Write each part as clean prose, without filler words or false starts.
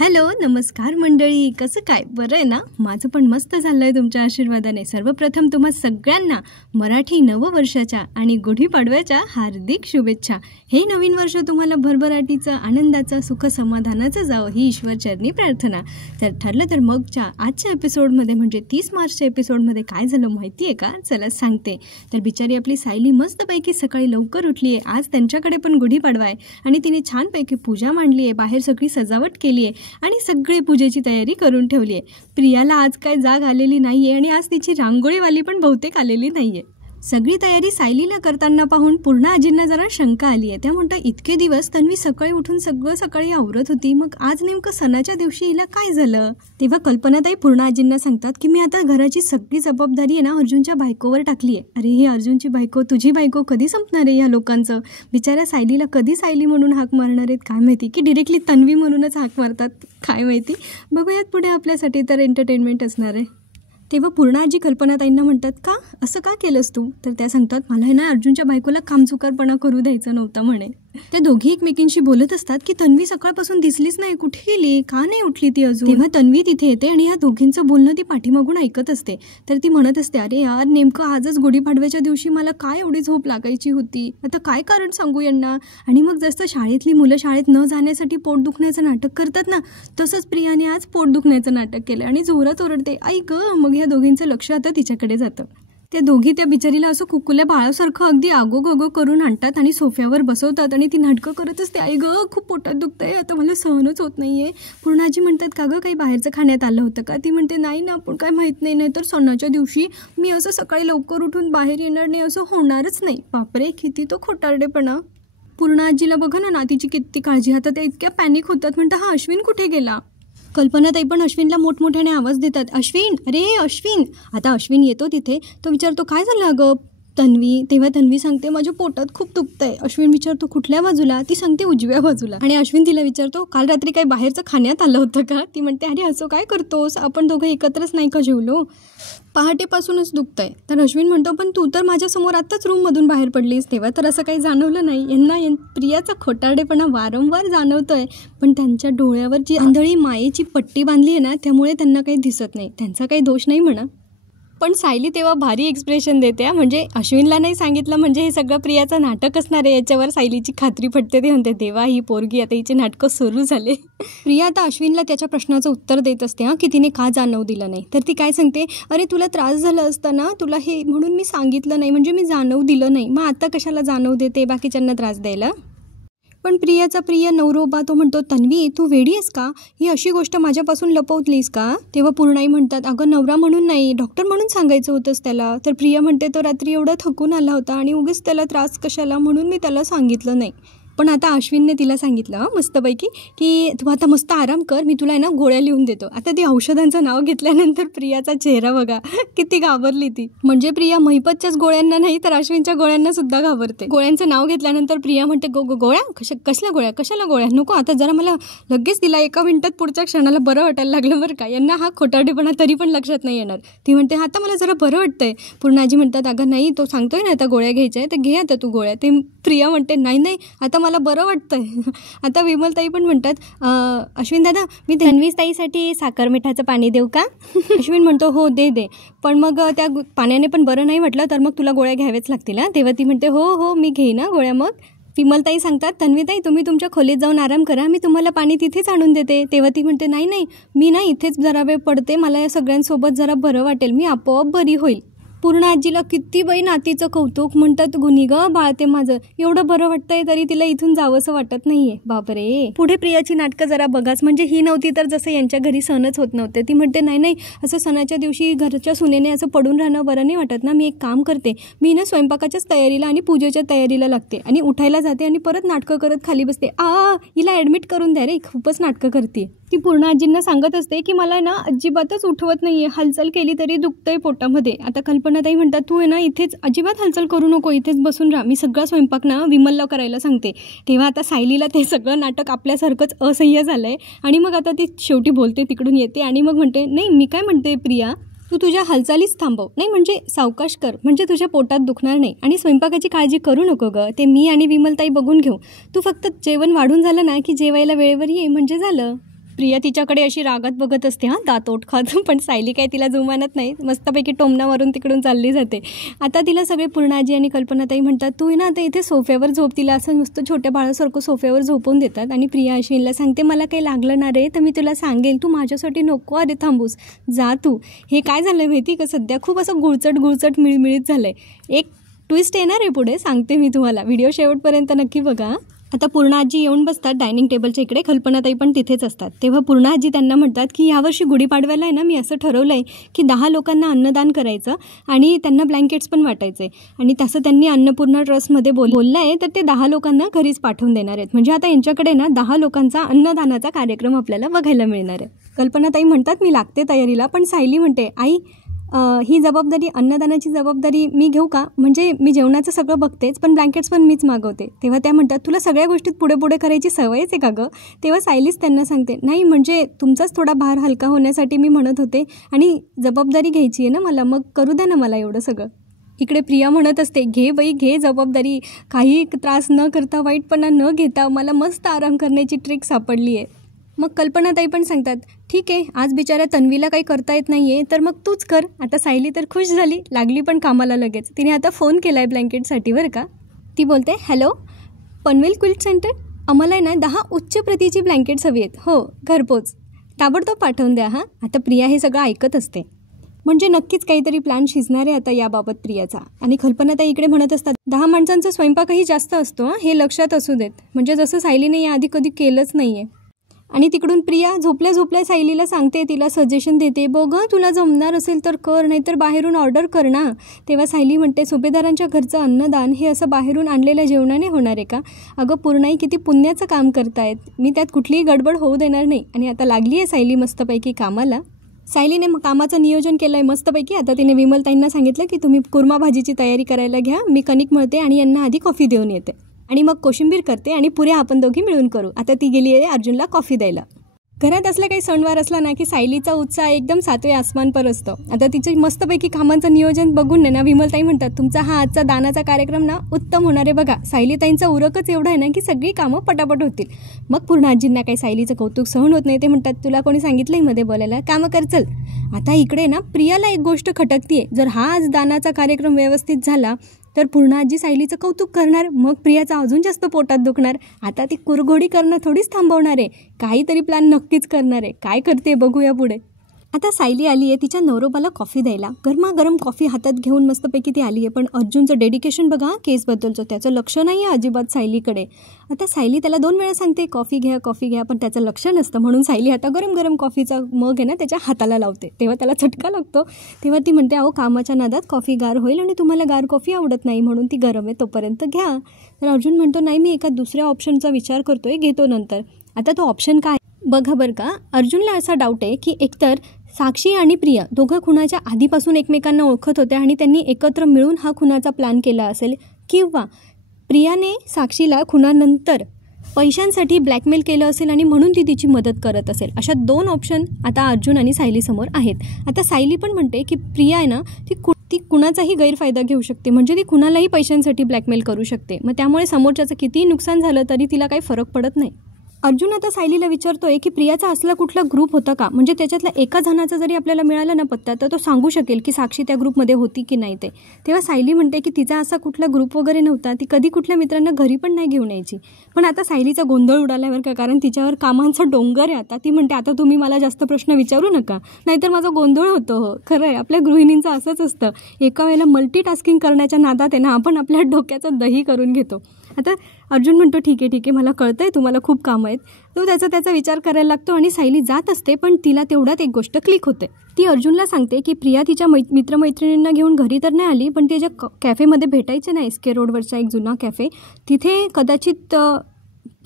Hello, नमस्कार मंडळी. कसं काय, बरं आहे ना? माझं पण मस्त झालं आहे तुमच्या आशीर्वादाने. सर्वप्रथम तुम्हा सगळ्यांना मराठी नववर्षाच्या आणि गुढीपाडव्याच्या हार्दिक शुभेच्छा. हे नवीन वर्ष तुम्हाला भरभराटीचं, आनंदाचं, सुख समाधानाचं जावं ही ईश्वरचरणी प्रार्थना. तर ठरलं तर मगच्या आजच्या एपिसोडमध्ये म्हणजे 30 मार्चच्या एपिसोडमध्ये काय झालं माहिती आहे का? चला सांगते. तर बिचारी आपली सायली मस्तपैकी सकाळी लवकर उठली आहे. आज त्यांच्याकडे पण गुढीपाडवा आहे आणि तिने छानपैकी पूजा मांडली आहे, बाहेर सगळी सजावट केली आहे आणि सगळे पूजेची तयारी करून ठेवली आहे. प्रियाला आज काय जाग आलेली नाही आहे आणि आज तिची रांगोळीवाली पण बहुतेक आलेली नाही आहे. सगळी तयारी सायलीला करताना पाहून पूर्ण आजींना जरा शंका आली आहे. त्या म्हणतात, इतके दिवस तन्वी सकाळी उठून सगळं सकाळी आवरत होती, मग आज नेमकं सणाच्या दिवशी हिला काय झालं? तेव्हा कल्पनाताई पूर्ण आजींना सांगतात की मी आता घराची सगळी जबाबदारी आहे ना अर्जुनच्या बायकोवर टाकली आहे. अरे ही अर्जुनची बायको, तुझी बायको कधी संपणार आहे या लोकांचं? बिचाऱ्या सायलीला कधी सायली म्हणून हाक मारणार आहेत काय माहिती, की डिरेक्टली तन्वी म्हणूनच हाक मारतात काय माहिती. बघूयात पुढे आपल्यासाठी तर एंटरटेनमेंट असणार आहे. तेव्हा पूर्ण आजी कल्पनाताईंना म्हणतात, का असं का केलंस तू? तर त्या सांगतात, मला हे ना अर्जुनच्या बायकोला कामचुकारपणा करू द्यायचं नव्हतं म्हणे. त्या दोघी एकमेकींशी बोलत असतात की तन्वी सकाळपासून दिसलीच नाही, कुठे गेली, का नाही उठली ती अजून? तेव्हा तन्वी तिथे येते आणि या दोघींचं बोलणं ती पाठीमागून ऐकत असते. तर ती म्हणत असते, अरे यार, नेमकं आजच गुढीपाडव्याच्या दिवशी मला काय एवढी झोप लागायची होती, आता काय कारण सांगू यांना? आणि मग जसं शाळेतली मुलं शाळेत न जाण्यासाठी पोट दुखण्याचं नाटक करतात ना, तसंच प्रियाने आज पोट दुखण्याचं नाटक केलं आणि जोरात ओरडते, आई ग. मग या दोघींचं लक्ष आता तिच्याकडे जातं. त्या दोघी त्या बिचारीला असं कुकुल्या बाळासारखं अगदी आगोगोगो करून आणतात आणि सोफ्यावर बसवतात आणि ती नाटकं करत असते, आई ग खूप पोटात दुखतंय, आता मला सहनच होत नाहीये. पूर्ण आजी म्हणतात, का गं काही बाहेरचं खाण्यात आलं होतं का? ती म्हणते, नाही ना, पण काय माहीत नाही, तर सणाच्या दिवशी मी असं सकाळी लवकर उठून बाहेर येणार नाही असं होणारच नाही. बापरे, किती तो खोटारडेपणा. पूर्ण आजीला बघा ना, नातीची किती काळजी. आता त्या इतक्या पॅनिक होतात, म्हणतात, हा अश्विन कुठे गेला? कल्पनाताई पण अश्विनला मोठमोठ्याने आवाज देतात, अश्विन, अरे अश्विन. आता अश्विन येतो तिथे, तो विचारतो, काय झालं अगं तन्वी? तेव्हा तन्वी सांगते, माझ्या पोटात खूप दुखतंय. अश्विन विचारतो, कुठल्या बाजूला? ती सांगते, उजव्या बाजूला. आणि अश्विन तिला विचारतो, काल रात्री काही बाहेरचं खाण्यात आलं होतं का? ती म्हणते, अरे असं काय करतोस, आपण दोघं एकत्रच नाही का जेवलो? पहाटेपासूनच दुखतंय. तर अश्विन म्हणतो, पण तू तर माझ्यासमोर आत्ताच रूममधून बाहेर पडलीस, तेव्हा तर असं काही जाणवलं नाही. यांना प्रियाचा खोटारडेपणा वारंवार जाणवतोय, पण त्यांच्या डोळ्यावर जी आंधळी मायेची पट्टी बांधली आहे ना, त्यामुळे त्यांना काही दिसत नाही. त्यांचा काही दोष नाही म्हणा. पण सायली तेव्हा भारी एक्सप्रेशन देते, म्हणजे अश्विनला नाही सांगितलं म्हणजे हे सगळं प्रियाचं नाटक असणार आहे याच्यावर सायलीची खात्री पटते. ते म्हणते, देवा ही पोरगी, आता हिचे नाटकं सुरू झाले. प्रिया आता अश्विनला त्याच्या प्रश्नाचं उत्तर देत असते की तिने का जाणवू दिलं नाही. तर ती काय सांगते, अरे तुला त्रास झाला असता ना, तुला हे म्हणून मी सांगितलं नाही, म्हणजे मी जाणवू दिलं नाही, मग आता कशाला जाणवू देते बाकीच्यांना त्रास द्यायला? पण प्रियाचा प्रिय नवरोबा तो म्हणतो, तन्वी तू वेडी आहेस का? ही अशी गोष्ट माझ्यापासून लपवलीस का? तेव्हा पूर्णाई म्हणतात, अगं नवरा म्हणून नाही, डॉक्टर म्हणून सांगायचं होतंस त्याला. तर प्रिया म्हणते, तो रात्री एवढा थकून आला होता आणि उगीच त्याला त्रास कशाला, म्हणून मी त्याला सांगितलं नाही. पण आता अश्विनने तिला सांगितलं मस्तपैकी की तू आता मस्त आराम कर, मी तुला ना गोळ्या लिहून देतो. आता ती औषधांचं नाव घेतल्यानंतर प्रियाचा चेहरा बघा, किती घाबरली ती. म्हणजे प्रिया महिपतच्याच गोळ्यांना नाही तर अश्विनच्या गोळ्यांना सुद्धा घाबरते. गोळ्यांचं नाव घेतल्यानंतर प्रिया म्हणते, गोळ्या कसल्या गोळ्या, कशाला गोळ्या, नको आता जरा मला लगेच तिला 1 मिनिटात पुढच्या क्षणाला बरं वाटायला लागलं बरं का. यांना हा खोटारडेपणा तरी पण लक्षात नाही येणार. ती म्हणते, आता मला जरा बरं वाटतंय. पूर्ण आजी म्हणतात, अगं नाही, तो सांगतोय ना आता गोळ्या घ्यायच्या आहे, तर घे आता तू गोळ्या. ते प्रिया म्हणते, नाही आता मला बरं वाटतंय. आता विमलताई पण म्हणतात, अश्विन दादा, मी तन्वीताईसाठी साखर मिठाचं पाणी देऊ का? अश्विन म्हणतो, हो दे, पण मग त्या पाण्याने पण बरं नाही वाटलं तर मग तुला गोळ्या घ्याव्याच लागतील. तेव्हा ती म्हणते, हो मी घेईन ना गोळ्या. मग विमलताई सांगतात, तन्वीताई तुम्ही तुमच्या खोलीत जाऊन आराम करा, मी तुम्हाला पाणी तिथेच आणून देते. तेव्हा ती म्हणते, नाही मी ना इथेच जरा वेळ पडते, मला या सगळ्यांसोबत जरा बरं वाटेल, मी आपोआप बरी होईल. पूर्ण आजीला किती बाई नातीचं कौतुक. म्हणतात, गुन्ही ग बाळते माझं, एवढं बरं वाटतंय तरी तिला इथून जावंसं वाटत नाहीये. बापरे. पुढे प्रियाची नाटकं जरा बघाच. म्हणजे ही नव्हती तर जसं यांच्या घरी सणच होत नव्हते. ती म्हणते, नाही असं सणाच्या दिवशी घरच्या सुनेने असं पडून राहणं बरं नाही वाटत ना. मी एक काम करते, मी ना स्वयंपाकाच्याच तयारीला आणि पूजेच्या तयारीला लागते आणि उठायला जाते आणि परत नाटकं करत खाली बसते. हिला ॲडमिट करून द्या रे, खूपच नाटकं करते. ती पूर्ण आजींना सांगत असते की मला ना अजिबातच उठवत नाहीये, हालचाल केली तरी दुखतंय पोटामध्ये. आता कल्पनाताई म्हणतात, तू आहे ना इथेच अजिबात हालचाल करू नको, इथेच बसून राहा, मी सगळा स्वयंपाक ना विमलला करायला सांगते. तेव्हा आता सायलीला ते सगळं नाटक आपल्यासारखंच असह्य झालंय आणि मग आता ती शेवटी बोलते, तिकडून येते आणि मग म्हणते, नाही मी काय म्हणते प्रिया, तू तुझ्या हालचालीच थांबव, नाही म्हणजे सावकाश कर, म्हणजे तुझ्या पोटात दुखणार नाही. आणि स्वयंपाकाची काळजी करू नको गं, ते मी आणि विमलताई बघून घेऊ. तू फक्त जेवण वाढून झालं ना की जेवायला वेळेवर ये, म्हणजे झालं. प्रिया तिच्याकडे अशी रागात बघत असते, हां, दात ओठ खात. पण सायली काय तिला जुमानत नाही, मस्तपैकी टोमणा मारून तिकडून चालली जाते. आता तिला सगळे पूर्णाजी आणि कल्पनाताई म्हणतात, तू ना आता इथे सोफ्यावर झोप. तिला असं नुसतं छोट्या बाळासारखं सोफ्यावर झोपवून देतात. आणि प्रिया अश्विनला सांगते, मला काही लागलं ना रे तर मी तुला सांगेल, तू माझ्यासाठी नको अरे थांबूस, जा तू. हे काय झालं माहिती का, सध्या खूप असं गुळचट मिळमिळीत झालं आहे. एक ट्विस्ट येणार आहे पुढे, सांगते मी तुम्हाला. व्हिडिओ शेवटपर्यंत नक्की बघा. आता पूर्णाजी येऊन बसतात डायनिंग टेबलच्या इकडे. कल्पनाताई पण तिथेच असतात. तेव्हा पूर्णाजी त्यांना म्हणतात की यावर्षी गुढीपाडव्याला आहे ना, मी असं ठरवलं आहे की 10 लोकांना अन्नदान करायचं आणि त्यांना ब्लँकेट्स पण वाटायचे. आणि तसं त्यांनी अन्नपूर्णा ट्रस्टमध्ये बोललं आहे, तर ते 10 लोकांना घरीच पाठवून देणार आहेत. म्हणजे आता यांच्याकडे ना 10 लोकांचा अन्नदानाचा कार्यक्रम आपल्याला बघायला मिळणार आहे. कल्पनाताई म्हणतात, मी लागते तयारीला. पण सायली म्हणते, आई ही जबाबदारी, अन्नदानाची जबाबदारी मी घेऊ का? म्हणजे मी जेवणाचं सगळं बघतेच, पण ब्लँकेट्स पण मीच मागवते. तेव्हा त्या म्हणतात, तुला सगळ्या गोष्टीत पुढे करायची सवयच आहे का गं? तेव्हा सायलीच त्यांना सांगते, नाही म्हणजे तुमचाच थोडा भार हलका होण्यासाठी मी म्हणत होते, आणि जबाबदारी घ्यायची आहे ना मला, मग करू द्या ना मला एवढं सगळं. इकडे प्रिया म्हणत असते, घे बाई घे जबाबदारी, काही त्रास न करता, वाईटपणा न घेता मला मस्त आराम करण्याची ट्रिक सापडली आहे. मग कल्पनाताई पण सांगतात, ठीक आहे, आज बिचाऱ्या तन्वीला काही करता येत नाही आहे, तर मग तूच कर. आता सायली तर खुश झाली, लागली पण कामाला लगेच. तिने आता फोन केला आहे ब्लँकेटसाठी बरं का. ती बोलते, हॅलो पनवेल क्विल्ट सेंटर, आम्हाला आहे ना 10 उच्च प्रतीची ब्लँकेट्स हवी आहेत. हो, घरपोच, ताबडतोब पाठवून द्या. हां. आता प्रिया हे सगळं ऐकत असते. म्हणजे नक्कीच काहीतरी प्लॅन शिजणार आहे आता याबाबत प्रियाचा. आणि कल्पनाताई इकडे म्हणत असतात, 10 माणसांचा स्वयंपाकही जास्त असतो, हे लक्षात असू देत. म्हणजे जसं सायलीने याआधी कधी केलंच नाही आहे. आणि तिकडून प्रिया झोपल्या सायलीला सांगते, तिला सजेशन देते, बघ तुला जमणार असेल तर कर, नाहीतर बाहेरून ऑर्डर कर ना. तेव्हा सायली म्हणते, सुभेदारांच्या घरचं अन्नदान हे असं बाहेरून आणलेल्या जेवणाने होणार आहे का? अगं पूर्णाई किती पुण्याचं काम करतायत, मी त्यात कुठलीही गडबड होऊ देणार नाही. आणि आता लागली आहे सायली मस्तपैकी कामाला. सायलीने कामाचं नियोजन केलं आहे मस्तपैकी. आता तिने विमलताईंना सांगितलं की तुम्ही कुर्मा भाजीची तयारी करायला घ्या, मी कणिक मळते आणि यांना आधी कॉफी देऊन येते, आणि मग कोशिंबीर करते, आणि पुऱ्या आपण दोघी मिळून करू. आता ती गेली आहे अर्जुनला कॉफी द्यायला. घरात असला काही सणवार असला ना की सायलीचा उत्साह एकदम 7वे आसमान पर असतो. आता तिचे मस्तपैकी कामांचं नियोजन बघून ना विमलताई म्हणतात, तुमचा हा आजचा दानाचा कार्यक्रम ना उत्तम होणार आहे बघा. सायलीताईंचा उरकच एवढा आहे ना की सगळी कामं पटापट होतील. मग पूर्णाजींना काही सायलीचं कौतुक सहन होत नाही. ते म्हणतात, तुला कोणी सांगितलंय मध्ये बोलायला, कामं कर चल. आता इकडे ना प्रियाला एक गोष्ट खटकतीये, जर हा आज दानाचा कार्यक्रम व्यवस्थित झाला तर पूर्णाजी सायलीचं कौतुक करणार, मग प्रियाचा अजून जास्त पोटात दुखणार. आता ती कुरघोडी करणं थोडीच थांबवणार आहे, काहीतरी प्लॅन नक्कीच करणार आहे. काय करते बघूया पुढे. आता सायली आली आहे तिच्या नवरोबाला कॉफी द्यायला. गरमागरम कॉफी हातात घेऊन मस्तपैकी ती आली आहे. पण अर्जुनचं डेडिकेशन बघा केसबद्दलचं, त्याचं लक्ष नाही आहे अजिबात सायलीकडे. आता सायली त्याला 2 वेळा सांगते, कॉफी घ्या, पण त्याचं लक्ष नसतं. म्हणून सायली आता गरम कॉफीचा मग आहे ना त्याच्या हाताला लावते. तेव्हा त्याला झटका लागतो. तेव्हा ती म्हणते, अहो कामाच्या नादात कॉफी गार होईल आणि तुम्हाला गार कॉफी आवडत नाही, म्हणून ती गरम आहे तोपर्यंत घ्या. तर अर्जुन म्हणतो, नाही मी एका दुसऱ्या ऑप्शनचा विचार करतोय, घेतो नंतर. आता तो ऑप्शन काय बघा बरं का. अर्जुनला असा डाऊट आहे की एकतर साक्षी आणि प्रिया दोघं खुनाच्या आधीपासून एकमेकांना ओळखत होत्या आणि त्यांनी एकत्र मिळून हा खुनाचा प्लॅन केला असेल, किंवा प्रियाने साक्षीला खुनानंतर पैशांसाठी ब्लॅकमेल केलं असेल आणि म्हणून ती तिची मदत करत असेल. अशा 2 ऑप्शन आता अर्जुन आणि सायलीसमोर आहेत. आता सायली पण म्हणते की प्रिया आहे ना ती कुणाचाही गैरफायदा घेऊ शकते, म्हणजे ती कुणालाही पैशांसाठी ब्लॅकमेल करू शकते. मग त्यामुळे समोरच्याचं कितीही नुकसान झालं तरी तिला काही फरक पडत नाही. अर्जुन आता सायलीला विचारतोय की प्रियाचा असला कुठला ग्रुप होता का, म्हणजे त्याच्यातला एका जणाचा जरी आपल्याला मिळाला ना पत्ता तर तो सांगू शकेल की साक्षी त्या ग्रुपमध्ये होती की नाही ते. तेव्हा सायली म्हणते की तिचा असा कुठला ग्रुप वगैरे नव्हता, ती कधी कुठल्या मित्रांना घरी पण नाही घेऊन यायची. पण आता सायलीचा गोंधळ उडाल्यावर का, कारण तिच्यावर कामांचा डोंगर आहे. आता ती म्हणते, आता तुम्ही मला जास्त प्रश्न विचारू नका, नाहीतर माझा गोंधळ होतो. हो खरं आहे, आपल्या गृहिणींचं असंच असतं, एका वेळेला मल्टीटास्किंग करण्याच्या नादात आहे ना आपण आपल्या डोक्याचं दही करून घेतो. आता अर्जुन म्हणतो, ठीक आहे तुम्हाला कळतंय, तुम्हाला खूप कामं आहेत. तो त्याचा विचार करायला लागतो आणि सायली जात असते. पण तिला तेवढ्यात एक गोष्ट क्लिक होते. ती अर्जुनला सांगते की प्रिया तिच्या मित्रमैत्रिणींना घेऊन घरी तर नाही आली, पण ते ज्या कॅफेमध्ये भेटायचे ना, SK रोडवरचा एक जुना कॅफे, तिथे कदाचित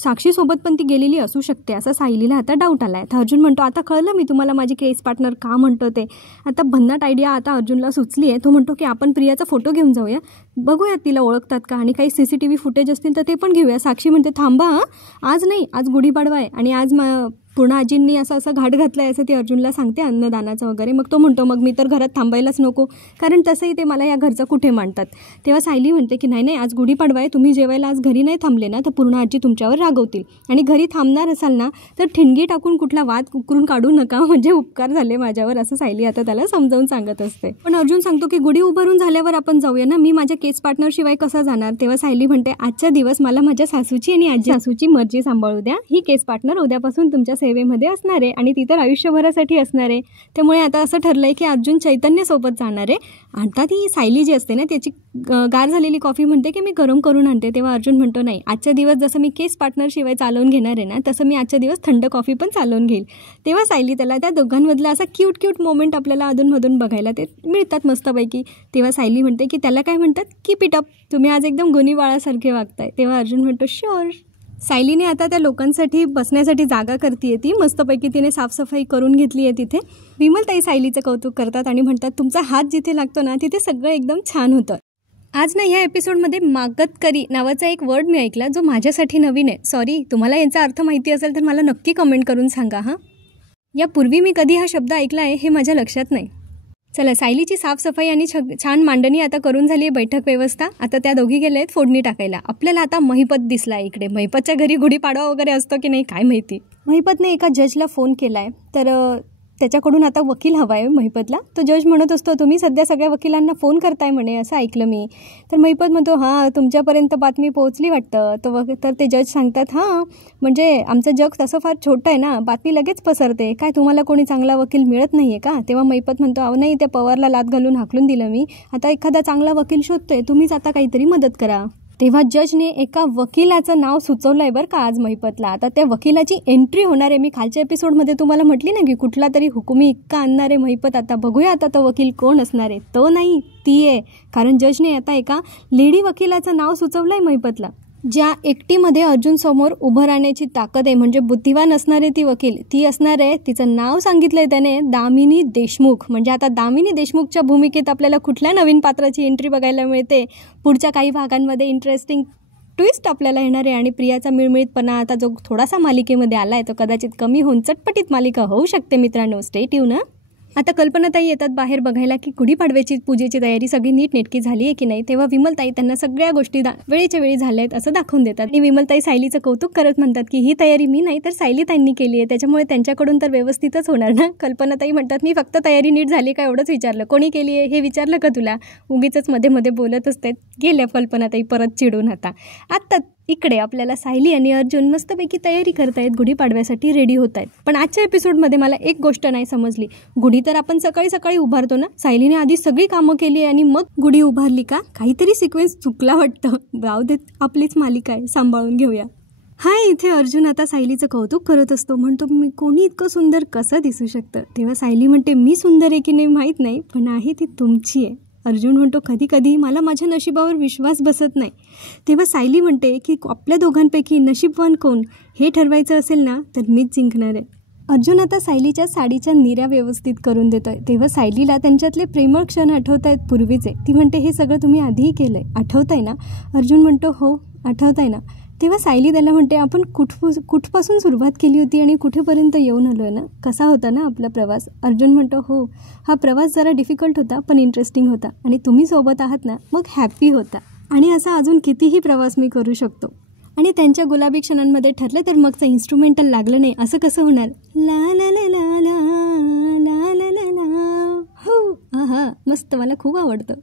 साक्षीसोबत पण ती गेलेली असू शकते, असा सायलीला आता डाऊट आला आहे. तर अर्जुन म्हणतो, आता कळलं मी तुम्हाला माझी केस पार्टनर का म्हणतो ते. आता भन्नाट आयडिया आता अर्जुनला सुचली आहे. तो म्हणतो की आपण प्रियाचा फोटो घेऊन जाऊया, बघूया तिला ओळखतात का, आणि काही CCTV फुटेज असतील तर ते पण घेऊया. साक्षी म्हणते, थांबा आज नाही, आज गुढीपाडवा आहे आणि आज पूर्ण आजींनी असं घाट घातलं आहे असं ती अर्जुनला सांगते अन्नदानाचं वगैरे. मग तो म्हणतो मग मी तर घरात थांबायलाच नको, कारण तसंही ते मला या घरचं कुठे मांडतात. तेव्हा सायली म्हणते की नाही आज गुढीपाडवा आहे, तुम्ही जेवायला आज घरी नाही थांबले ना तर पूर्ण आजी तुमच्यावर रागवतील, आणि घरी थांबणार असाल ना तर ठिणगी टाकून कुठला वाद उकरून काढू नका, म्हणजे उपकार झाले माझ्यावर, असं सायली आता त्याला समजावून सांगत असते. पण अर्जुन सांगतो की गुढी उभारून झाल्यावर आपण जाऊया ना, मी माझ्या केस पार्टनरशिवाय कसा जाणार. तेव्हा सायली म्हणते आजच्या दिवस मला माझ्या सासूची आणि आजी सासूची मर्जी सांभाळू द्या, ही केस पार्टनर उद्यापासून तुमच्या सेवेमध्ये असणार आहे आणि ती तर आयुष्यभरासाठी असणार आहे. त्यामुळे आता असं ठरलंय की अर्जुन चैतन्यसोबत जाणार आहे. आता ती सायली जी असते ना त्याची गार झालेली कॉफी म्हणते की मी गरम करून आणते. तेव्हा अर्जुन म्हणतो नाही, आजच्या दिवस जसं मी केस पार्टनरशिवाय चालवून घेणार आहे ना तसं मी आजच्या दिवस थंड कॉफी पण चालवून घेईल. तेव्हा सायली त्याला त्या दोघांमधला असा क्यूट मोमेंट आपल्याला अधूनमधून बघायला ते मिळतात मस्तपैकी. तेव्हा सायली म्हणते की त्याला काय म्हणतात, कीप इट अप, तुम्ही आज एकदम गुणी बाळासारखे वागताय. तेव्हा अर्जुन म्हणतो शुअर. सायलीने आता त्या लोकांसाठी बसण्यासाठी जागा करते ती मस्तपैकी, तिने साफसफाई करून घेतली आहे तिथे. विमलताई सायलीचं कौतुक करतात आणि म्हणतात तुमचा हात जिथे लागतो ना तिथे सगळं एकदम छान होतं. आज ना ह्या एपिसोडमध्ये मागतकरी नावाचा एक वर्ड मी ऐकला जो माझ्यासाठी नवीन आहे. सॉरी, तुम्हाला यांचा अर्थ माहिती असेल तर मला नक्की कमेंट करून सांगा हां. यापूर्वी मी कधी हा शब्द ऐकला आहे हे माझ्या लक्षात नाही. चला, सायलीची साफसफाई आणि छान मांडणी आता करून झाली आहे, बैठक व्यवस्था. आता त्या दोघी गेल्या आहेत फोडणी टाकायला. आपल्याला आता महिपत दिसला आहे इकडे. महिपतच्या घरी गुढीपाडवा वगैरे असतो की नाही काय माहिती. महिपतने एका जजला फोन केला आहे, तर त्याच्याकडून आता वकील हवा आहे महिपतला. तो जज म्हणत असतो तुम्ही सध्या सगळ्या वकिलांना फोन करताय म्हणे, असं ऐकलं मी. तर महिपत म्हणतो हां तुमच्यापर्यंत बातमी पोहोचली वाटतं. तर ते जज सांगतात हां म्हणजे आमचं जग तसं फार छोटं आहे ना, बातमी लगेच पसरते. काय तुम्हाला कोणी चांगला वकील मिळत नाही आहे का. तेव्हा महिपत म्हणतो अहो नाही, त्या पवारला लात घालून हाकलून दिलं मी, आता एखादा चांगला वकील शोधतोय, तुम्हीच आता काहीतरी मदत करा. तेव्हा जजने एका वकिलाचं नाव सुचवलं आहे बरं का आज महिपतला. आता त्या वकिलाची एंट्री होणार आहे. मी खालच्या एपिसोडमध्ये तुम्हाला म्हटली ना की कुठला तरी हुकुमी इक्का आणणार आहे महिपत. आता बघूया आता तो वकील कोण असणार आहे. तो नाही, ती आहे. कारण जजने आता एका लेडी वकिलाचं नाव सुचवलं आहे महिपतला, ज्या एकटीमध्ये अर्जुन समोर उभं राहण्याची ताकद आहे. म्हणजे बुद्धिवान असणार आहे ती वकील, ती असणार आहे. तिचं नाव सांगितलं आहे त्याने, दामिनी देशमुख. म्हणजे आता दामिनी देशमुखच्या भूमिकेत आपल्याला कुठल्या नवीन पात्राची एंट्री बघायला मिळते पुढच्या काही भागांमध्ये. इंटरेस्टिंग ट्विस्ट आपल्याला येणार आहे. आणि प्रियाचा मिळमिळीतपणा आता जो थोडासा मालिकेमध्ये आला आहे तो कदाचित कमी होऊन चटपटीत मालिका होऊ शकते मित्रांनो. Stay tune. आता कल्पनाताई येतात बाहेर बघायला की गुढीपाडव्याची पूजेची तयारी सगळी नीटनेटकी झाली आहे की नाही. तेव्हा विमलताई त्यांना सगळ्या गोष्टी वेळेच्या वेळी झाल्या आहेत असं दाखवून देतात. आणि विमलताई सायलीचं कौतुक करत म्हणतात की ही तयारी मी नाही तर सायलीताईंनी केली आहे, त्याच्यामुळे त्यांच्याकडून तर व्यवस्थितच होणार ना. कल्पनाताई म्हणतात मी फक्त तयारी नीट झाली का एवढंच विचारलं, कोणी केली आहे हे विचारलं का तुला. उगीच मध्ये बोलत असते. गेल्या कल्पनाताई परत चिडून. आता इकडे आपल्याला सायली आणि अर्जुन मस्तपैकी तयारी करतायत, गुढीपाडव्यासाठी रेडी होत आहेत. पण आजच्या एपिसोडमध्ये मला एक गोष्ट नाही समजली. गुढी तर आपण सकाळी सकाळी उभारतो ना, सायलीने आधी सगळी कामं केली आणि मग गुढी उभारली का. काहीतरी सिक्वेन्स चुकला वाटतं. जाऊ देत, आपलीच मालिका आहे, सांभाळून घेऊया. हाय, इथे अर्जुन आता सायलीचं कौतुक करत असतो. म्हणतो मी कोणी इतकं सुंदर कसं दिसू शकतं. तेव्हा सायली म्हणते मी सुंदर आहे की नाही माहीत नाही, पण आहे ती तुमची आहे. अर्जुन म्हणतो कधी कधी मला माझ्या नशिबावर विश्वास बसत नाही. तेव्हा सायली म्हणते की आपल्या दोघांपैकी नशीबवान कोण हे ठरवायचं असेल ना तर मीच जिंकणार आहे. अर्जुन आता सायलीच्या साडीच्या निऱ्या व्यवस्थित करून देतोय. तेव्हा सायलीला त्यांच्यातले प्रेमळ क्षण आठवत आहेत पूर्वीचे. ती म्हणते हे सगळं तुम्ही आधीही केलं आहे, आठवत आहे ना. अर्जुन म्हणतो हो आठवत आहे ना. तेव्हा सायली त्याला म्हणते आपण कुठपासून सुरुवात केली होती आणि कुठेपर्यंत येऊन आलो आहे ना, कसा होता ना आपला प्रवास. अर्जुन म्हणतो हो, हा प्रवास जरा डिफिकल्ट होता पण इंटरेस्टिंग होता, आणि तुम्ही सोबत आहात ना मग हॅपी होता. आणि असा अजून कितीही प्रवास मी करू शकतो. आणि त्यांच्या गुलाबी क्षणांमध्ये ठरलं तर मगचं इन्स्ट्रुमेंटल लागलं नाही असं कसं होणार. ला ला ला ला ला ला ला ला हो, आहा मस्त, मला खूप आवडतं.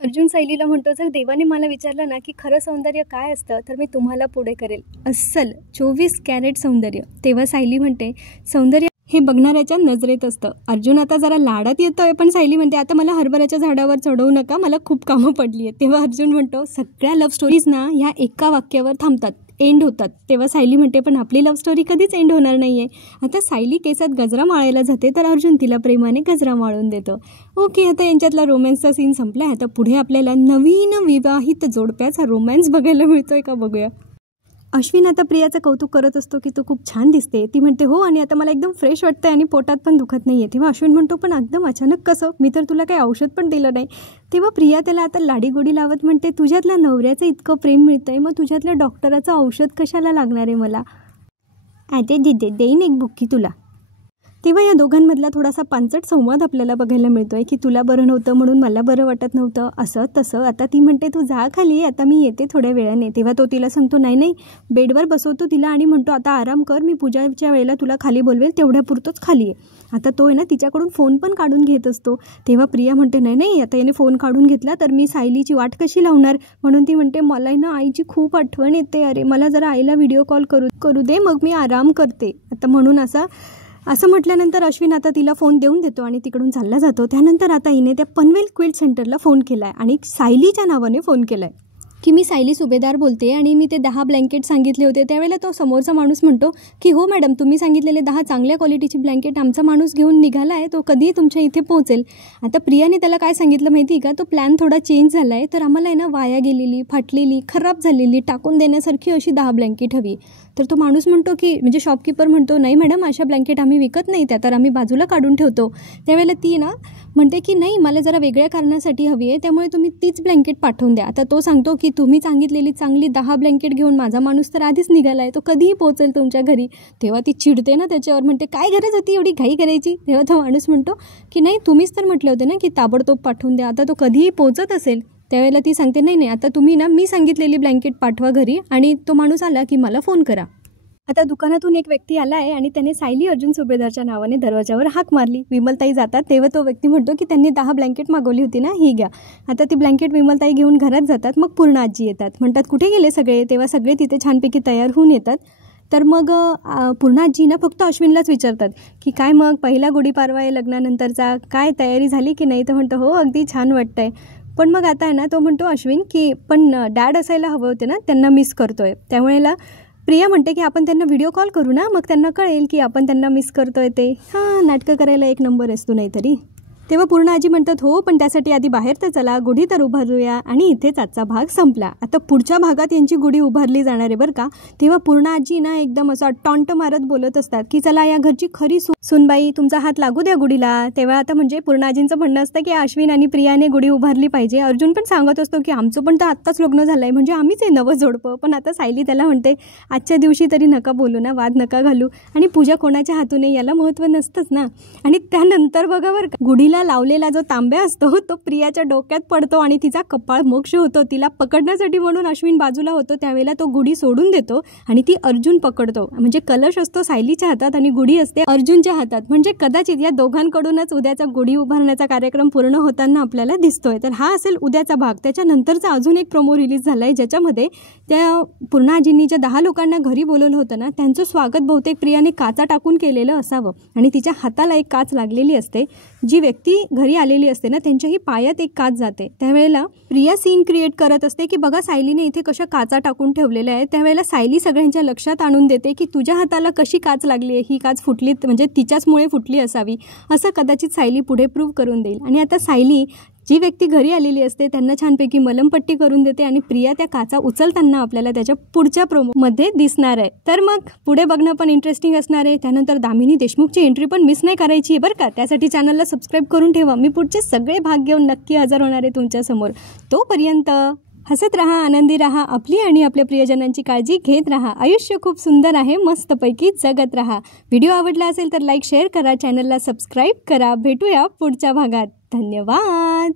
अर्जुन सायलीला म्हणतो जर देवाने मला विचारलं ना की खरं सौंदर्य काय असतं तर मी तुम्हाला पुढे करेल अस्सल 24 कॅरेट सौंदर्य. तेव्हा सायली म्हणते सौंदर्य हे बघणाऱ्याच्या नजरेत असतं. अर्जुन आता जरा लाडात येतोय, पण सायली म्हणते आता मला हरभऱ्याच्या झाडावर चढवू नका, मला खूप कामं पडली आहेत. तेव्हा अर्जुन म्हणतो सगळ्या लव्ह स्टोरीज ना ह्या एका वाक्यावर थांबतात, एंड होतात. तेव्हा सायली म्हणते पण आपली लव्ह स्टोरी कधीच एंड होणार नाही आहे. आता सायली केसात गजरा माळायला जाते तर अर्जुन तिला प्रेमाने गजरा माळून देतो. ओके, आता यांच्यातला रोमॅन्सचा सीन संपला आहे. आता पुढे आपल्याला नवीन विवाहित जोडप्याचा रोमॅन्स बघायला मिळतोय का बघूया. अश्विन आता प्रियाचं कौतुक करत असतो की तू खूप छान दिसते. ती म्हणते हो, आणि आता मला एकदम फ्रेश वाटतंय आणि पोटात पण दुखत नाही आहे. तेव्हा अश्विन म्हणतो पण एकदम अचानक कसं, मी तर तुला काही औषध पण दिलं नाही. तेव्हा प्रिया त्याला आता लाडीगोडी लावत म्हणते तुझ्यातल्या नवऱ्याचं इतकं प्रेम मिळतंय, मग तुझ्यातल्या डॉक्टराचं औषध कशाला लागणार आहे मला. आता देईन एक बुक्की तुला. तेव्हा या दोघांमधला थोडासा पांचट संवाद आपल्याला बघायला मिळतोय की तुला बरं नव्हतं म्हणून मला बरं वाटत नव्हतं, असं तसं. आता ती म्हणते तू जा खाली, आता मी येते थोड्या वेळाने. तेव्हा तो तिला सांगतो नाही, बेडवर बसवतो तिला आणि म्हणतो आता आराम कर, मी पूजाच्या वेळेला तुला खाली बोलवेल, तेवढ्यापुरतोच खाली आहे. आता तो आहे ना तिच्याकडून फोन पण काढून घेत असतो. तेव्हा प्रिया म्हणते नाही, आता याने फोन काढून घेतला तर मी सायलीची वाट कशी लावणार, म्हणून ती म्हणते मला ना आईची खूप आठवण येते, अरे मला जरा आईला व्हिडिओ कॉल करू दे, मग मी आराम करते. आता म्हणून असं म्हटल्यानंतर अश्विन आता तिला फोन देऊन देतो आणि तिकडून चालला जातो. त्यानंतर आता हिने त्या पनवेल क्विल्ट सेंटरला फोन केला आहे आणि सायलीच्या नावाने फोन केला आहे की मी सायली सुभेदार बोलते आणि मी ते 10 ब्लँकेट सांगितले होते. त्यावेळेला तो समोरचा माणूस म्हणतो की हो मॅडम, तुम्ही सांगितलेले 10 चांगल्या क्वालिटीचे ब्लँकेट आमचा माणूस घेऊन निघाला आहे, तो कधीही तुमच्या इथे पोहोचेल. आता प्रियाने त्याला काय सांगितलं माहिती आहे का, तो प्लॅन थोडा चेंज झाला आहे, तर आम्हाला आहे ना वाया गेलेली, फाटलेली, खराब झालेली, टाकून देण्यासारखी अशी 10 ब्लँकेट हवी. तर तो माणूस म्हणतो की म्हणजे शॉपकीपर म्हणतो नाही मॅडम, अशा ब्लँकेट आम्ही विकत नाही, त्या तर आम्ही बाजूला काढून ठेवतो. त्यावेळेला ती ना म्हणते की नाही, मला जरा वेगळ्या कारणासाठी हवी आहे, त्यामुळे तुम्ही तीच ब्लँकेट पाठवून द्या. आता तो सांगतो की तुम्ही सांगितलेली चांगली 10 ब्लँकेट घेऊन माझा माणूस तर आधीच निघाला आहे, तो कधीही पोहोचेल तुमच्या घरी. तेव्हा ती चिडते ना त्याच्यावर, म्हणते काय गरज होती एवढी घाई करायची. तेव्हा तो माणूस म्हणतो की नाही, तुम्हीच तर म्हटले होते ना की ताबडतोब पाठवून द्या, आता तो कधीही पोहोचत असेल. त्यावेळेला ती सांगते नाही, आता तुम्ही ना मी सांगितलेली ब्लँकेट पाठवा घरी आणि तो माणूस आला की मला फोन करा. आता दुकानातून एक व्यक्ती आला आहे आणि त्याने सायली अर्जुन सुभेदारच्या नावाने दरवाजावर हाक मारली. विमलताई जातात. तेव्हा तो व्यक्ती म्हणतो की त्यांनी 10 ब्लँकेट मागवली होती ना, ही घ्या. आता ती ब्लँकेट विमलताई घेऊन घरात जातात. मग पूर्ण आजी येतात, म्हणतात कुठे गेले सगळे. तेव्हा सगळे तिथे छानपैकी तयार होऊन येतात. तर मग पूर्ण आजी ना फक्त अश्विनलाच विचारतात की काय मग पहिला गुढीपाडवा आहे लग्नानंतरचा, काय तयारी झाली की नाही. तर म्हणतो हो अगदी छान वाटतंय. पण मग आता आहे ना तो म्हणतो अश्विन की पण डॅड असायला हवं होते ना, त्यांना मिस करतोय. त्यामुळे प्रिया म्हणते की आपण त्यांना व्हिडिओ कॉल करू ना, मग त्यांना कळेल की आपण त्यांना मिस करतोय ते. नाटकं करायला एक नंबर असतो नाही तरी. तेव्हा पूर्ण आजी म्हणतात हो, पण त्यासाठी आधी बाहेर तर चला, गुढी तर उभारूया. आणि इथेच आजचा भाग संपला. आता पुढच्या भागात यांची गुढी उभारली जाणार आहे बरं का. तेव्हा पूर्ण आजी ना एकदम असं टॉन्ट मारत बोलत असतात की चला या घरची खरी सुनबाई, तुमचा हात लागू द्या गुढीला. तेव्हा आता म्हणजे पूर्ण आजींचं म्हणणं असतं की अश्विन आणि प्रियाने गुढी उभारली पाहिजे. अर्जुन पण सांगत असतो की आमचं पण तर आत्ताच लग्न झालं आहे, म्हणजे आम्हीच आहे नवं जोडपं. पण आता सायली त्याला म्हणते आजच्या दिवशी तरी नका बोलू ना, वाद नका घालू, आणि पूजा कोणाच्या हातून आहे याला महत्त्व नसतंच ना. आणि त्यानंतर बघा बरं का, गुढीला लावलेला जो तांब्या असतो तो प्रियाच्या डोक्यात पडतो आणि तिचा कपाळ मोक्ष होतो. तिला पकडण्यासाठी म्हणून अश्विन बाजूला होतो, त्यावेळेला तो गुढी सोडून देतो आणि ती अर्जुन पकडतो. म्हणजे कलश असतो सायलीच्या हातात आणि गुढी असते अर्जुनच्या हातात. म्हणजे कदाचित या दोघांकडूनच उद्याचा गुढी उभारण्याचा कार्यक्रम पूर्ण होताना आपल्याला दिसतोय. तर हा असेल उद्याचा भाग. त्याच्यानंतरचा अजून एक प्रोमो रिलीज झालाय ज्याच्यामध्ये त्या पूर्ण आजींनी ज्या 10 लोकांना घरी बोलवलं होतं ना, त्यांचं स्वागत बहुतेक प्रियाने काचा टाकून केलेलं असावं आणि तिच्या हाताला एक काच लागलेली असते. जी व्यक्ती घरी आलेली असते ना, त्यांच्याही पायात एक काच जाते. त्यावेळेला प्रिया सीन क्रिएट करत असते की बघा सायलीने इथे कशा काचा टाकून ठेवलेल्या आहेत. त्यावेळेला सायली सगळ्यांच्या लक्षात आणून देते की तुझ्या हाताला कशी काच लागली आहे, ही काच फुटली म्हणजे तिच्याचमुळे फुटली असावी, असं कदाचित सायली पुढे प्रूव्ह करून देईल. आणि आता सायली जी व्यक्ती घरी आलेली असते त्यांना छानपैकी मलमपट्टी करून देते आणि प्रिया त्या काचा उचलताना आपल्याला त्याच्या पुढच्या प्रोमोमध्ये दिसणार आहे. तर मग पुढे बघणं पण इंटरेस्टिंग असणार आहे. त्यानंतर दामिनी देशमुखची एंट्री पण मिस नाही करायची आहे बरं का. त्यासाठी चॅनलला सबस्क्राईब करून ठेवा. मी पुढचे सगळे भाग घेऊन नक्की हजर होणार आहे तुमच्यासमोर. तोपर्यंत हसत राहा, आनंदी राहा, आपली आणि आपल्या प्रियजनांची काळजी घेत राहा. आयुष्य खूप सुंदर आहे, मस्तपैकी जगत राहा. व्हिडिओ आवडला असेल तर लाईक शेअर करा, चॅनलला सबस्क्राईब करा. भेटूया पुढच्या भागात. धन्यवाद.